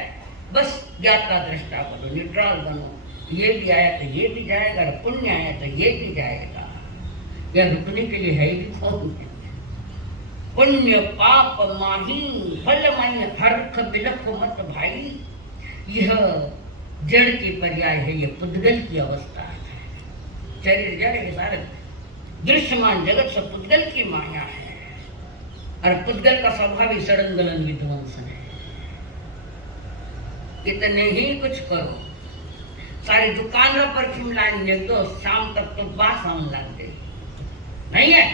बस ज्ञाता दृष्टा बनो, न्यूट्रल बनो। ये भी आया तो ये भी जाएगा, और पुण्य आया तो ये भी जाएगा। यह रुकने के लिए है भी कौन है? पुण्य पाप माही फल माही हर्ख बिलख मत भाई। यह जड़ की पर्याय है, यह पुद्गल की अवस्था है। शरीर जड़ है, सारे दृश्यमान जगत सब पुद्गल की माया है, और पुद्गल का स्वभाव ही सड़न विध्वंस है। इतने ही कुछ करो, सारी दुकान पर परफ्यूम लाइन दे दो, शाम तक तो बास आने लग गई, नहीं है?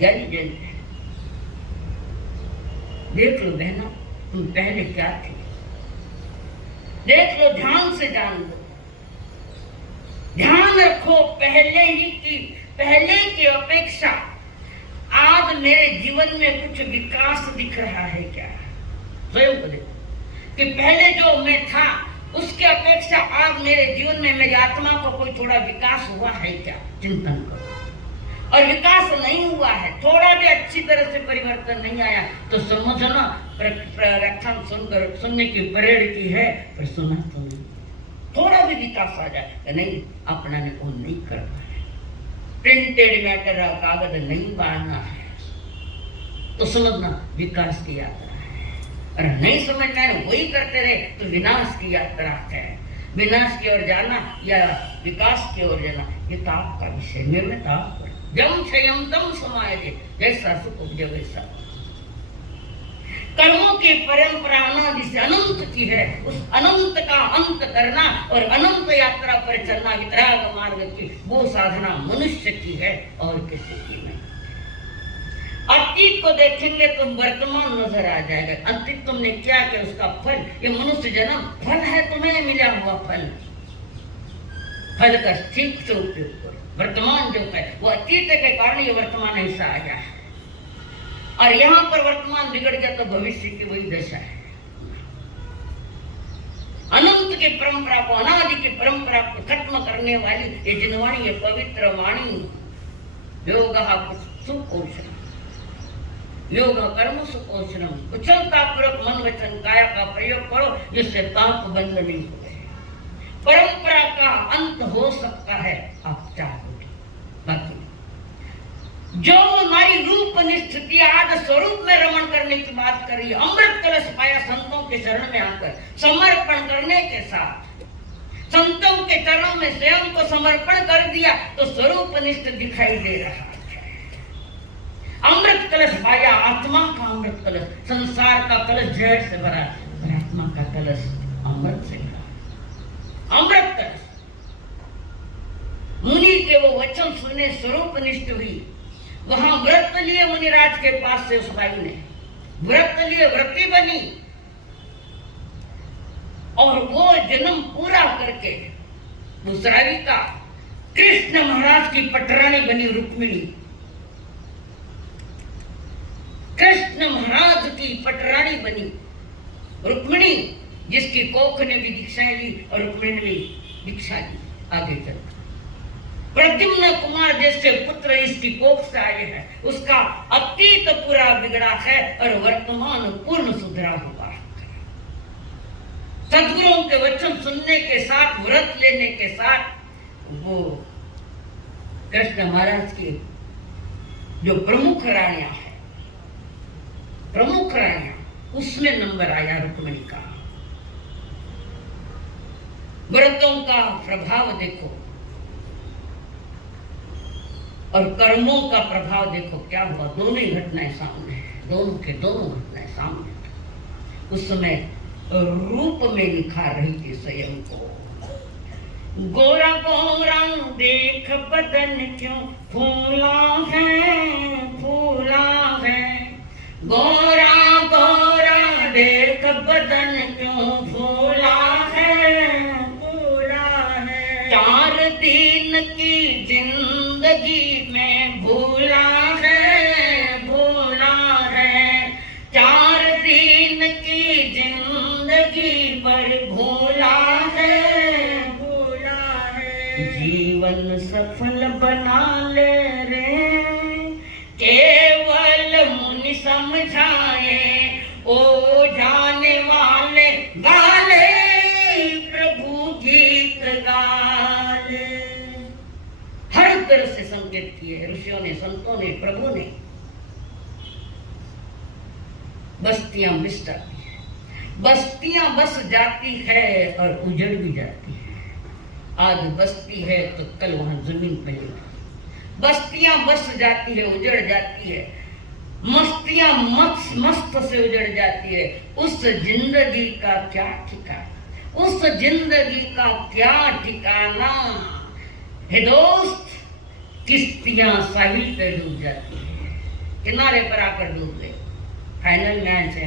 जल्दी जल्दी देख लो बहना, तुम पहले क्या थी, देख लो, ध्यान से जान लो, ध्यान रखो। पहले की अपेक्षा आज मेरे जीवन में कुछ विकास दिख रहा है क्या? स्वयं को देखो कि पहले जो मैं था उसके अपेक्षा आज मेरे जीवन में मेरी आत्मा को कोई थोड़ा विकास हुआ है क्या? चिंतन करो। और विकास नहीं हुआ है, थोड़ा भी अच्छी तरह से परिवर्तन नहीं आया तो समझना व्याख्यान सुनने की परेड की है, पर सुना तो नहीं। थोड़ा भी विकास आ जाए नहीं, अपना ने को नहीं कर पाया, प्रिंटेड मैटर कागज नहीं बांधना है तो समझना विकास की यात्रा है। और नहीं समझना है वही करते रहे तो विनाश की यात्रा है। विनाश की ओर जाना या विकास की ओर जाना, ये तो आपका विषय, निर्णय तो आपका। जम क्षयम तम समाये, जैसा सुख उपजे वैसा। कर्मों की परंपरा अनादि से अनंत की है, उस अनंत का अंत करना और अनंत यात्रा पर चलना वितराग मार्ग की वो साधना मनुष्य की है और किसी की नहीं। अतीत को देखेंगे तो वर्तमान नजर आ जाएगा, अतीत तुमने क्या किया उसका फल, ये मनुष्य जन्म फल है, तुम्हें मिला हुआ फल, फल का ठीक से उपयोग करो। वर्तमान जो है वो अतीत के कारण ये वर्तमान ऐसा आया है, और यहाँ पर वर्तमान बिगड़ गया तो भविष्य की वही दशा है। अनंत की परंपरा को, अनादि की परंपरा को खत्म करने वाली ये जिनवाणी, ये पवित्र वाणी, योग सुपोषण, योग कर्म सुपोषणम, कुशलता पूर्वक मन वचन काया का प्रयोग करो, जिससे पाप बंद नहीं हो। परंपरा का अंत हो सकता है आप चाहोगे, बाकी जो हमारी रूप निष्ठिति आज स्वरूप में रमण करने की बात कर रही है, अमृत कलश पाया संतों के चरण में आकर समर्पण करने के साथ, संतों के चरणों में स्वयं को समर्पण कर दिया तो स्वरूप निष्ठ दिखाई दे रहा है। अमृत कलश पाया, आत्मा का अमृत कलश, संसार का कलश जहर से भरा, आत्मा का कलश अमृत से भरा, अमृत कलश। मुनि के वो वचन सुने, स्वरूप निष्ठ हुई। वहां व्रत लिए मुनिराज के पास से उस भाई ने व्रत लिए, व्रती बनी, और वो जन्म पूरा करके दूसरावी का कृष्ण महाराज की पटरानी बनी रुक्मिणी। कृष्ण महाराज की पटरानी बनी रुक्मिणी, जिसकी कोख ने भी दीक्षाएं ली और रुक्मिणी ने दीक्षा ली। आगे चल प्रद्युम्न कुमार जैसे पुत्र इसकी कोख से आए हैं, उसका अतीत पूरा बिगड़ा है और वर्तमान पूर्ण सुधरा हुआ है। सद्गुरुओं के वचन सुनने के साथ, व्रत लेने के साथ, वो कृष्ण महाराज की जो प्रमुख रानियां है, प्रमुख रानियां, उसमें नंबर आया रुक्मिणी का। व्रतों का प्रभाव देखो और कर्मों का प्रभाव देखो क्या हुआ। दोनों ही घटनाएं सामने है, दोनों घटनाएं सामने। उस समय रूप में निखार रही थी स्वयं को। गोरा गोरा देख बदन क्यों फूला है, फूला है। गोरा गोरा देख बदन क्यों फूला है, फूला है। 4 दिन की जिंदगी में भूला है, भूला है। 4 दिन की जिंदगी पर भूला है, भूला है। जीवन सफल बना ले रे, केवल मुनि समझाए, ओ जाने वाले गाले किए, ऋषियों ने, संतों ने, प्रभु ने। बस्तियां बस जाती है, बस्तियां बस जाती है और उजड़ भी जाती है। आज बस्ती है तो कल वहां जमीन मिलेगी। बस्तियां बस जाती है, उजड़ जाती है। मस्तियां मस्त से उजड़ जाती है। उस जिंदगी का क्या ठिकाना, उस जिंदगी का क्या ठिकाना है दोस्त। किश्तियां साहिल पे डूब जाती है, किनारे पर आकर डूब गए। फाइनल मैच है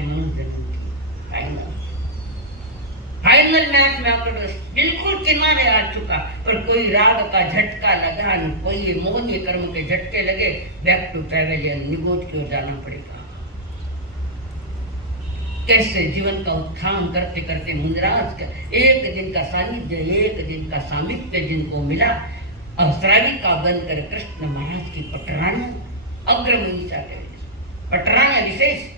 फाइनल मैच में आकर बिल्कुल किनारे आ चुका, पर कोई राग का झटका लगा नहीं, कोई ये मोहनीय कर्म के झटके लगे। बैक टू पैवेलियन, निगोज की ओर जाना पड़ेगा। कैसे जीवन का उत्थान करते करते मुंजराज का एक दिन का सानिध्य, एक दिन का सामिप्य जिनको मिला, अवसराविका बनकर कृष्ण महाराज की पटरानी अग्रमनीषा के पटराना विशेष,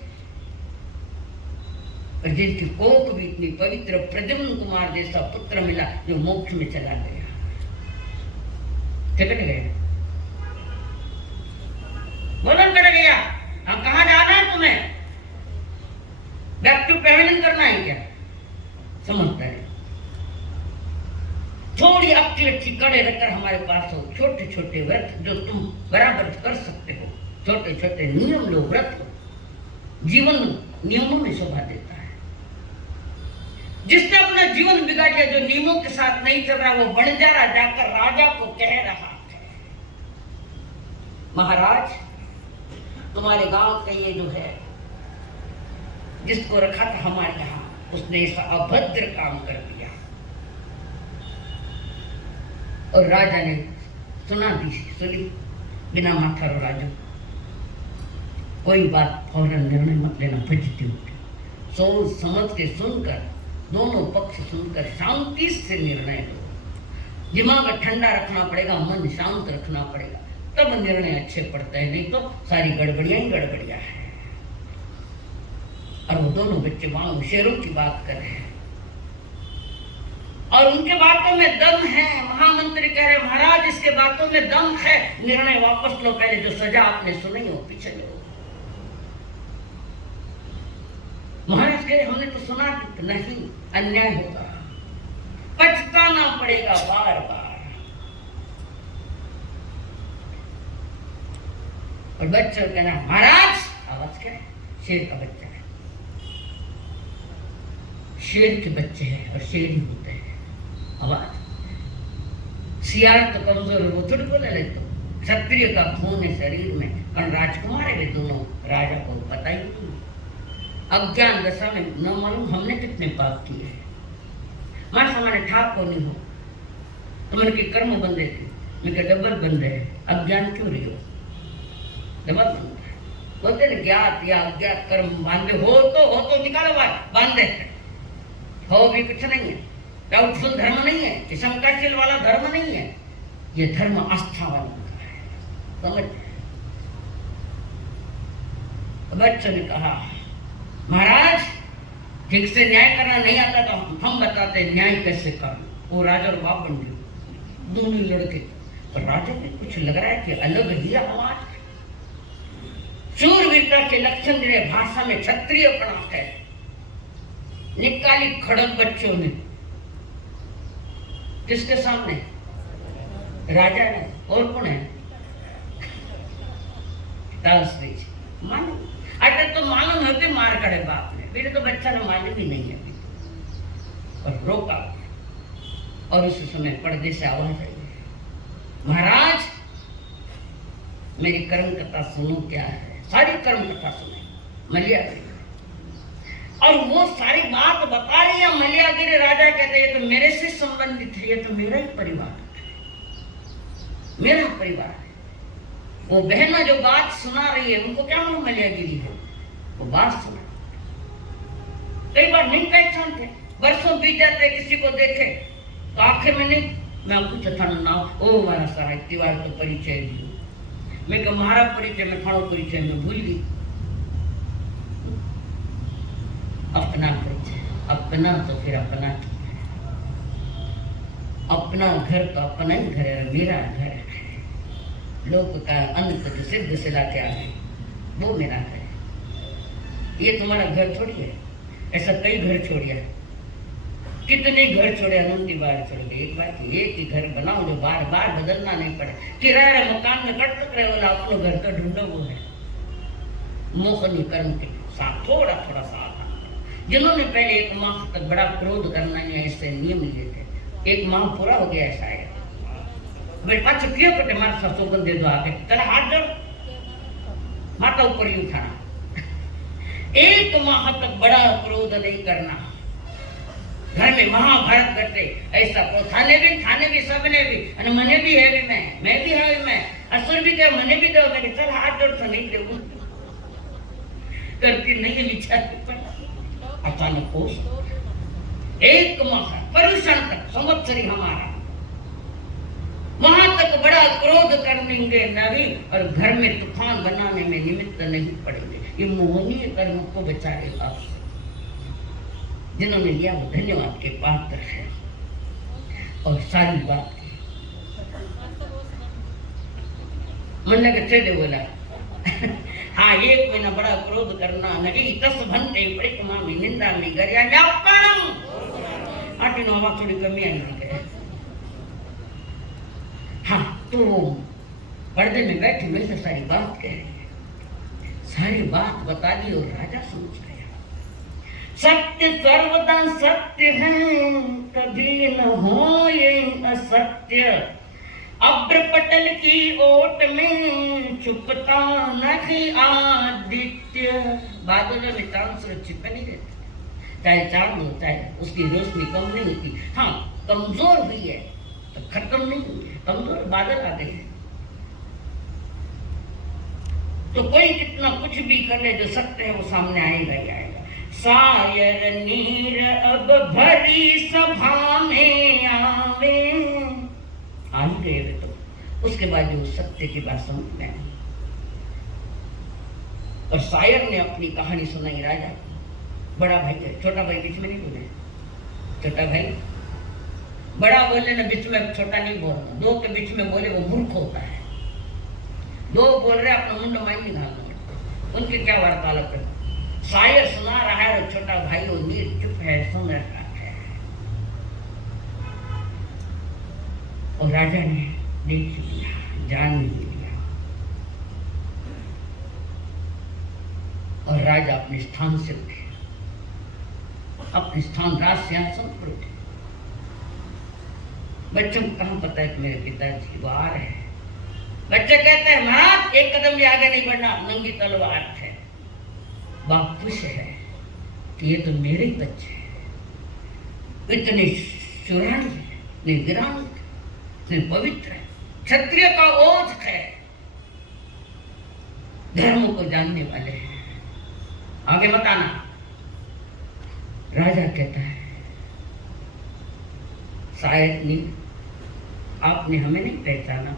और जिनकी कोख भी इतनी पवित्र, प्रद्युम्न कुमार जैसा पुत्र मिला जो मोक्ष में चला गया, चकट गया, बोलन कर गया। हाँ, कहाँ जाना है तुम्हें? बैक टू पैवेलियन करना है क्या? समझता है। थोड़ी अक्ल ठिकाने रखकर हमारे पास हो, छोटे छोटे व्रत जो तुम बराबर कर सकते हो, छोटे छोटे नियम लो, व्रत लो। जीवन नियमों में शोभा देता है। जिसने अपना जीवन बिगाड़ लिया, जो नियमों के साथ नहीं चल रहा, वो बंजारा जाकर राजा को कह रहा है, महाराज तुम्हारे गांव का ये जो है, जिसको रखा था हमारे यहाँ, उसने ऐसा अभद्र काम कर दिया। और राजा ने सुनी बिना माथा रो राजा, कोई बात फौरन निर्णय मत लेना, फजती उठे, सोच समझ के सुनकर, दोनों पक्ष सुनकर शांति से निर्णय लो। दिमाग ठंडा रखना पड़ेगा, मन शांत रखना पड़ेगा, तब निर्णय अच्छे पड़ते हैं, नहीं तो सारी गड़बड़ियां ही गड़बड़ियां हैं। और वो दोनों बच्चे वहां शेरों की बात कर रहे हैं और उनके बातों में दम है। महामंत्री कह रहे महाराज इसके बातों में दम है, निर्णय वापस लो, पहले जो सजा आपने सुनी हो पीछे लो। महाराज कह रहे हमने तो सुना कि नहीं, अन्याय होगा, पछताना पड़ेगा बार बार। और बच्चों कहना महाराज, आवाज क्या है? शेर का बच्चा है, शेर के बच्चे हैं और शेर ही होते हैं। आवाज सियार तो कमजोर है, वो थोड़ी बोले ले, तो क्षत्रिय का खून है शरीर में, और राजकुमार है वे दोनों, राजा को पता ही नहीं। अज्ञान दशा में न मालूम हमने कितने पाप किए हैं। मां हमारे ठाक को नहीं हो तो मन के कर्म बंधे थे, मैं डबल बंधे है, अज्ञान क्यों रही हो? डबल बंधे बोलते ना, ज्ञात या अज्ञात कर्म बांधे हो तो निकालो बांधे, हो भी कुछ नहीं है, डाउटफुल धर्म नहीं है, ये शंकाशील वाला धर्म नहीं है, ये धर्म आस्था वाला है। समझ? बच्चों ने कहा महाराज ठीक से न्याय करना नहीं आता तो हम बताते न्याय कैसे करना। वो राजा और बाप बन गए दोनों लड़के, और राजा को कुछ लग रहा है कि अलग ही आवाज, शूरवीरता के लक्षण जिन्हें भाषा में क्षत्रियपना है, निकाली खड़क बच्चों ने। किसके सामने? राजा ने। और कौन है? मालूम, अरे तो मालूम होते मार करे बाप ने, मेरे तो बच्चा ने मालूम ही नहीं है अभी, और रोका। और उस समय पर्दे से आवाज आई, महाराज मेरी कर्म कथा सुनो क्या है। सारी कर्म कथा सुने मलियागिरी, और वो सारी बात बता रही है मलियागिरी। राजा कहते ये तो मेरे से संबंधित है, ये तो मेरा ही परिवार है, मेरा परिवार है। वो बहना जो बात सुना रही है उनको क्या मालूम मलियागिरी है, वो बात सुना। कई बार नहीं पहचानते, वर्षों बीत जाते, किसी को देखे तो आखिर में नहीं, मैं पूछा था नाम, ओ हमारा सारा तिवार तो परिचय दी, मैं कहा हमारा परिचय में थानो परिचय में भूल गई। अपना परिचय, अपना तो फिर अपना की है, अपना घर तो अपना ही घर है, मेरा घर है। लोक का अंत जो सिद्ध सिला के आ गए, वो मेरा है। ये तुम्हारा घर थोड़ी है। ऐसा कई घर छोड़िया, कितने घर छोड़े, अनंती बार छोड़ गए। एक बात, एक ही घर बनाओ जो बार बार बदलना नहीं पड़े। किराया मकान में कट तक रहे, वाला अपने घर का ढूंढो वो है। मोहनी कर्म के साथ थोड़ा थोड़ा साथ, जिन्होंने पहले 1 माह तक बड़ा क्रोध करना है, ऐसे नियम लिए थे। 1 माह पूरा हो गया ऐसा है, मेरे पास क्यों कटे मार ससुगन दे दो आके, चला हाथ जोड़, माता ऊपर ही उठाना। 1 माह तक बड़ा क्रोध नहीं करना। घर में महाभारत करते ऐसा थाने भी सबने भी, और मने भी है भी, मैं भी है मैं, असुर भी क्या मने भी दो, मैंने चल हाथ जोड़ तो नहीं दे करके नहीं विचार। अचानक हो 1 माह परुषण तक संवत्सरी हमारा, वहां तक बड़ा क्रोध करेंगे नहीं, और घर में तूफान बनाने में निमित्त नहीं पड़ेंगे। ये मोहनीय कर्म को बचाएगा। जिन्होंने लिया वो धन्यवाद के पात्र है। और सारी बात मन लगे चले बोला हाँ, 1 महीना बड़ा क्रोध करना नहीं, 10 घंटे परिक्रमा में निंदा नहीं करिया, आटी नो आवाज थोड़ी कमी आई है। हाँ, तो पर्दे में बैठी वैसे सारी बात कह रही है, सारी बात बता दी और राजा सोच गया। सत्य सर्वदा सत्य है, कभी न हो ये असत्य। अभ्रपटल की ओट में छुपता नहीं आदित्य। बादलों में चांद सुरक्षित नहीं रहते, चाहे चांद हो चाहे उसकी रोशनी कम नहीं होती। हाँ, कमजोर हुई है तो खत्म नहीं हुई है, कमजोर बादल आ गए। तो कोई कितना कुछ भी कर ले, जो सत्य है वो सामने आएगा ही आएगा। सायर नीर अब भरी सभा में आवे, आ ही गए तो उसके बाद जो सत्य की बात समझ में आई। और शायर ने अपनी कहानी सुनाई राजा को। बड़ा भाई है, छोटा भाई बीच में नहीं बोले। छोटा भाई बड़ा बोले ना बीच में, छोटा नहीं बोलना। 2 के बीच में बोले वो मूर्ख होता है। 2 बोल रहे अपना मुंड माइंड निकालना, उनके क्या वार्तालाप है। शायर सुना रहा है और छोटा भाई वो नीर चुप है, सुन रहा है। और राजा ने देख लिया, जान नहीं लिया, और राजा अपने स्थान से उठे, अपने स्थान राज सिंहासन पर उठे। बच्चों को कहाँ पता है कि मेरे पिताजी वो आ रहे हैं। बच्चे कहते हैं महाराज 1 कदम भी आगे नहीं बढ़ना, नंगी तलवार है। बाप खुश है कि ये तो मेरे ही बच्चे हैं, इतने सुरानी है, इतने वीरानी, इतने पवित्र है, क्षत्रिय का ओज है, धर्मों को जानने वाले हैं, आगे मत आना। राजा कहता है शायद नहीं, आपने हमें नहीं पहचाना।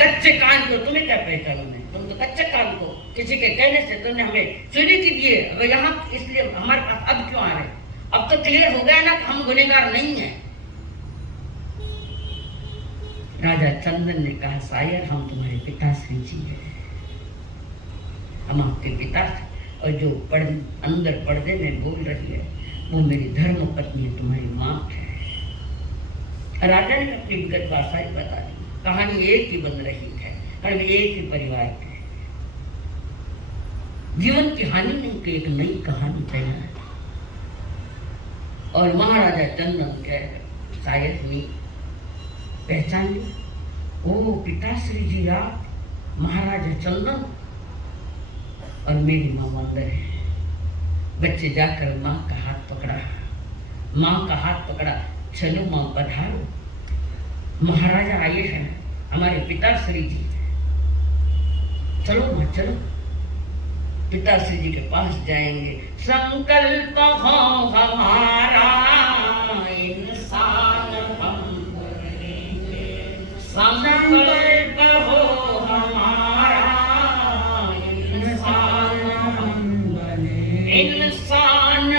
कच्चे कान को तुम्हें क्या पहचाना है? तुम तो कच्चे कान को किसी के कहने से तुमने हमें स्वीकृति दिए। अगर यहाँ इसलिए हमारे पास अब क्यों आ रहे? अब तो क्लियर हो गया ना कि हम गुनहगार नहीं है। राजा चंदन ने कहा शायर हम तुम्हारे पिताश्री जी हैं, हम आपके पिता थे, और जो अंदर पर्दे में बोल रही है वो मेरी धर्म पत्नी है, तुम्हारी माँ है। राजा ने अपनी विगत भाषा ही बता दी। कहानी एक ही बन रही है, हम एक ही परिवार के। जीवन की हानि नहीं कि एक नई कहानी तैयार है। और महाराजा चंदन के शायद ने पहचान ली, ओ पिताश्री जी आप महाराजा चंदन, और मेरी माँ अंदर है। बच्चे जाकर माँ का हाथ पकड़ा, माँ का हाथ पकड़ा, चलो माँ पधारो, महाराजा आए हैं हमारे पिताश्री जी, चलो माँ चलो। पिताश्री जी के पास जाएंगे। संकल्प हो हमारा इंसान हम बनेंगे, संकल्प हो हमारा इंसान हम बनेंगे, इंसान